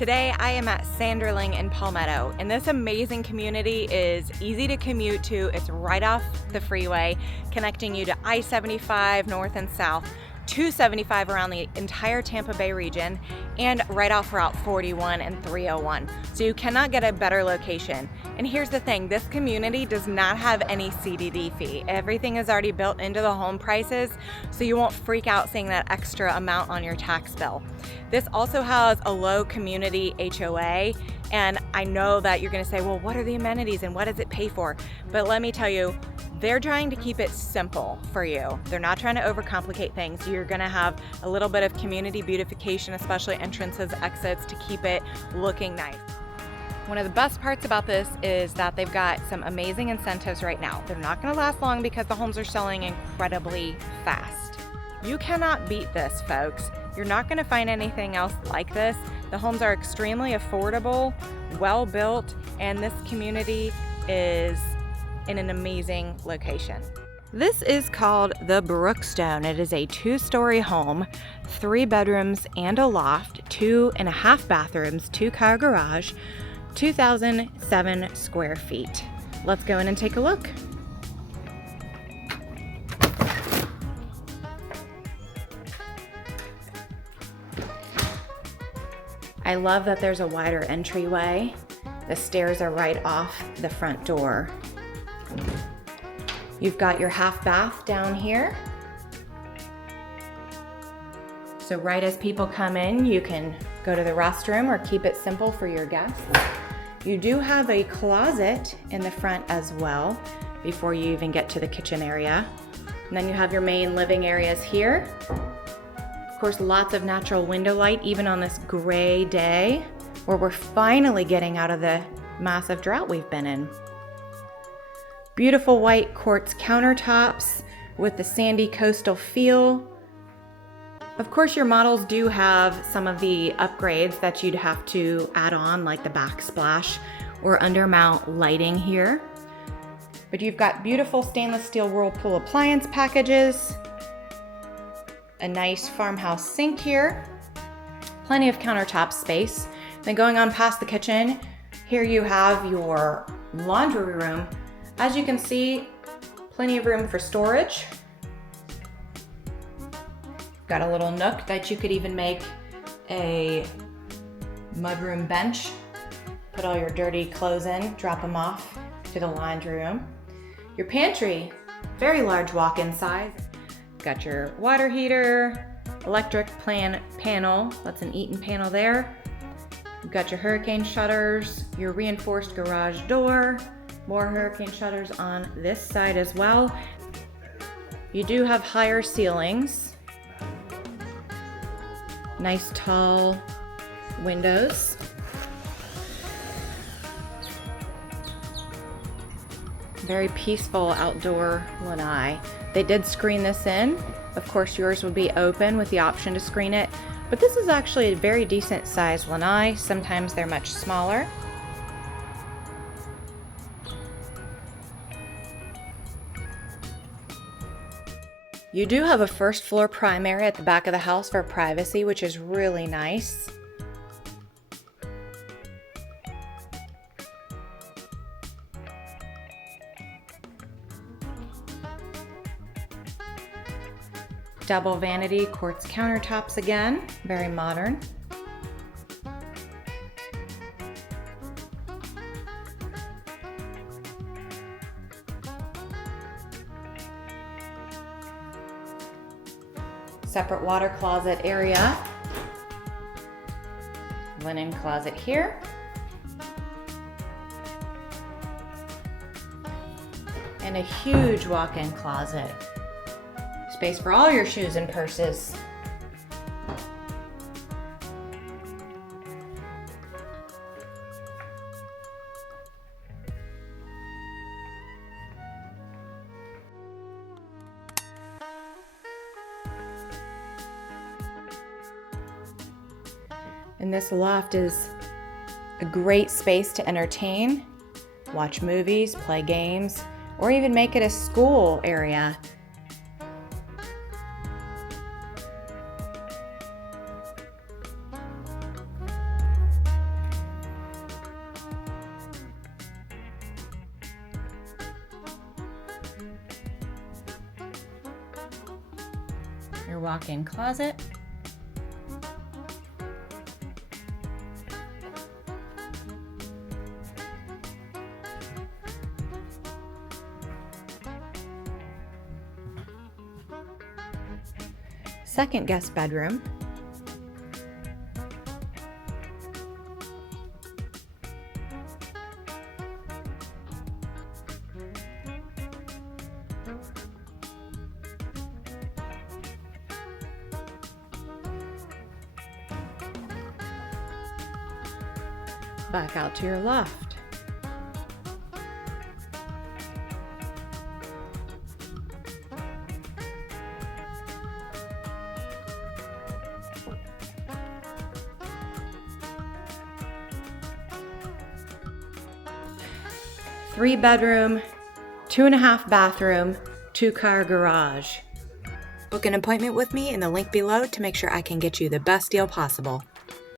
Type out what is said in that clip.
Today I am at Sanderling in Palmetto, and this amazing community is easy to commute to. It's right off the freeway, connecting you to I-75 north and south, 275 around the entire Tampa Bay region, and right off Route 41 and 301. So you cannot get a better location. And here's the thing, this community does not have any CDD fee. Everything is already built into the home prices, so you won't freak out seeing that extra amount on your tax bill. This also has a low community HOA, and I know that you're gonna say, well, what are the amenities and what does it pay for? But let me tell you, they're trying to keep it simple for you. They're not trying to overcomplicate things. You're gonna have a little bit of community beautification, especially entrances, exits, to keep it looking nice. One of the best parts about this is that they've got some amazing incentives right now. They're not gonna last long because the homes are selling incredibly fast. You cannot beat this, folks. You're not gonna find anything else like this. The homes are extremely affordable, well built, and this community is in an amazing location. This is called the Brookstone. It is a 2-story home, 3 bedrooms and a loft, 2.5 bathrooms, 2-car garage, 2,007 square feet. Let's go in and take a look. I love that there's a wider entryway. The stairs are right off the front door. You've got your half bath down here. So right as people come in, you can go to the restroom or keep it simple for your guests. You do have a closet in the front as well before you even get to the kitchen area. And then you have your main living areas here. Of course, lots of natural window light, even on this gray day, where we're finally getting out of the massive drought we've been in. Beautiful white quartz countertops with the sandy coastal feel. Of course, your models do have some of the upgrades that you'd have to add on, like the backsplash or undermount lighting here. But you've got beautiful stainless steel Whirlpool appliance packages, a nice farmhouse sink here, plenty of countertop space. Then going on past the kitchen, here you have your laundry room. As you can see, plenty of room for storage. Got a little nook that you could even make a mudroom bench. Put all your dirty clothes in, drop them off to the laundry room. Your pantry, very large walk-in size. Got your water heater, electric panel, that's an Eaton panel there. You've got your hurricane shutters, your reinforced garage door, more hurricane shutters on this side as well. You do have higher ceilings. Nice tall windows. Very peaceful outdoor lanai. They did screen this in. Of course, yours would be open with the option to screen it, but this is actually a very decent sized lanai. Sometimes they're much smaller. You do have a first floor primary at the back of the house for privacy, which is really nice. Double vanity quartz countertops again, very modern. Separate water closet area. Linen closet here. And a huge walk-in closet. Space for all your shoes and purses. And this loft is a great space to entertain, watch movies, play games, or even make it a school area. your walk-in closet. Second guest bedroom. Back out to your loft. Three bedroom, 2.5 bathroom, 2-car garage. Book an appointment with me in the link below to make sure I can get you the best deal possible.